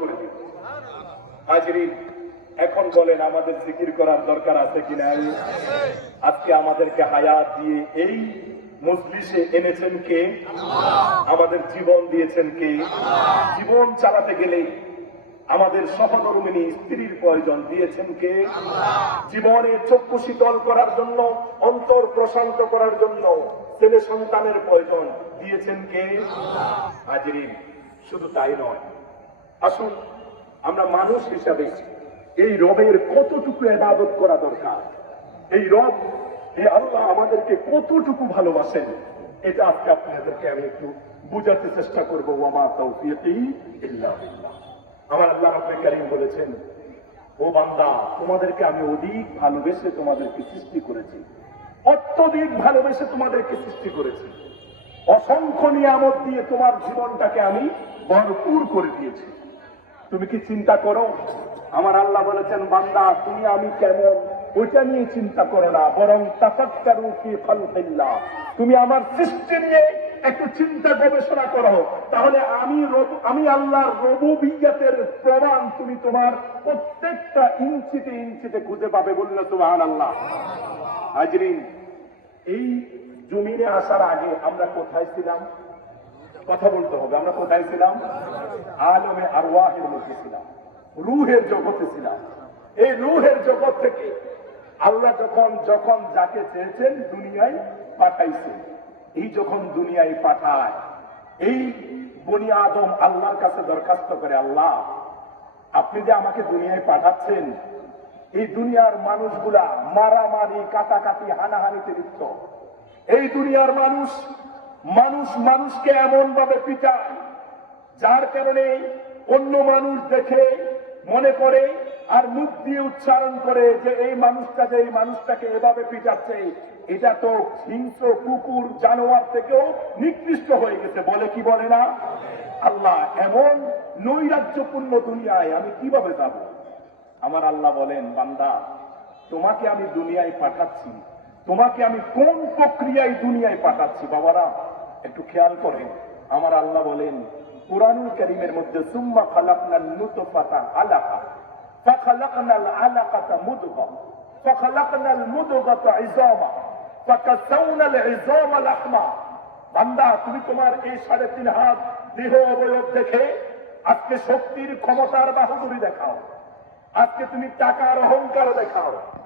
করে দিবে। হাজরিন, এখন বলেন আমাদের জিকির করার দরকার আছে কিনা? আজকে আমাদেরকে হায়াত দিয়ে এই মজলিসে এনেছেন কে? আমাদের জীবন দিয়েছেন কে? জীবন চালাতে গেলে আমাদের সহধর্মিণী স্ত্রীর প্রয়োজন দিয়েছেন কে? জীবনে চক্ষু শীতল করার জন্য, অন্তর প্রশান্ত করার জন্য ছেলে সন্তানের প্রয়োজন দিয়েছেন কে? হাজরিন, শুধু তাই নয়, আসুন আমরা মানুষ হিসাবে এই রবের কতটুকু ইবাদত করা দরকার, এই রব, এই আল্লাহ আমাদেরকে কতটুকু ভালোবাসেন, এটা আজকে আপনাদেরকে আমি একটু বুঝাতে চেষ্টা করবো। ওয়া তাওফীকি ইল্লা বিল্লাহ। আমার আল্লাহ রাব্বুল কারীম বলেছেন, ও বান্দা, তোমাদেরকে আমি অধিক ভালোবেসে তোমাদেরকে সৃষ্টি করেছি, অত্যধিক ভালোবেসে তোমাদেরকে সৃষ্টি করেছি, অসংখ্য নিয়ামত দিয়ে তোমার জীবনটাকে আমি ভরপুর করে দিয়েছি। তুমি কি চিন্তা করো? আমার আল্লাহ বলেছেন, বান্দা তুমি আমি কেমন ওইটা নিয়ে চিন্তা করো না, বরং তাফাক্কারু ফি খালকিল্লাহ, তুমি আমার সৃষ্টি নিয়ে একটু চিন্তা গবেষণা করো, তাহলে আমি আল্লাহর রুবুবিয়্যতের প্রমাণ তুমি তোমার প্রত্যেকটা ইঞ্চিতে ইঞ্চিতে খুঁজে পাবে। বললে সুবহানাল্লাহ। হাজরিন, এই জমিনে আসার আগে আমরা কোথায় ছিলাম? কথা বলতে হবে, আমরা কোথায় ছিলাম? আলমে আরওয়াহের মধ্যে ছিলাম, রূহের জগতে ছিলাম। এই রূহের জগৎ থেকে আল্লাহ যখন যাকে চেয়েছেন দুনিয়ায় পাঠাইছে। এই যখন দুনিয়ায় পাঠায়, এই বনি আদম আল্লাহর কাছে দরখাস্ত করে, আল্লাহ আপনি যে আমাকে দুনিয়ায় পাঠাচ্ছেন, এই দুনিয়ার মানুষগুলা মারামারি, কাটাকাটি, হানাহানিতে লিপ্ত। এই দুনিয়ার মানুষকে এমন ভাবে পিটায়, যার কারণে অন্য মানুষ দেখে মনে করে আর মুখ দিয়ে উচ্চারণ করে যে এই মানুষটাকে এভাবে পিটাচ্ছে, এটা তো হিংস্র কুকুর জানোয়ার থেকেও নিকৃষ্ট হয়ে গেছে। বলে কি বলে না? আল্লাহ, এমন নৈরাজ্যপূর্ণ দুনিয়ায় আমি কিভাবে যাব? আমার আল্লাহ বলেন, বান্দা তোমাকে আমি দুনিয়ায় পাঠাচ্ছি, তোমাকে আমি কোন প্রক্রিয়ায় দুনিয়ায় পাঠাচ্ছি? বাবারা একটু খেয়াল করেন। আমার আল্লাহ বলেন কুরআনুল কারীমের মধ্যে, সুম্মা খালাকনাল নুতফাতা আলাকা ফাখালাকনাল আলাকাতা মুদগা ফাখালাকনাল মুদগাতা ইযামা ফাকাসাউনাল ইযামা লাহমা। বান্দা তুমি তোমার এই 3.5 হাত দেহ অবয়ব দেখে আজকে শক্তির ক্ষমতার বাহুবলী দেখাও, আজকে তুমি টাকার অহংকার দেখাও,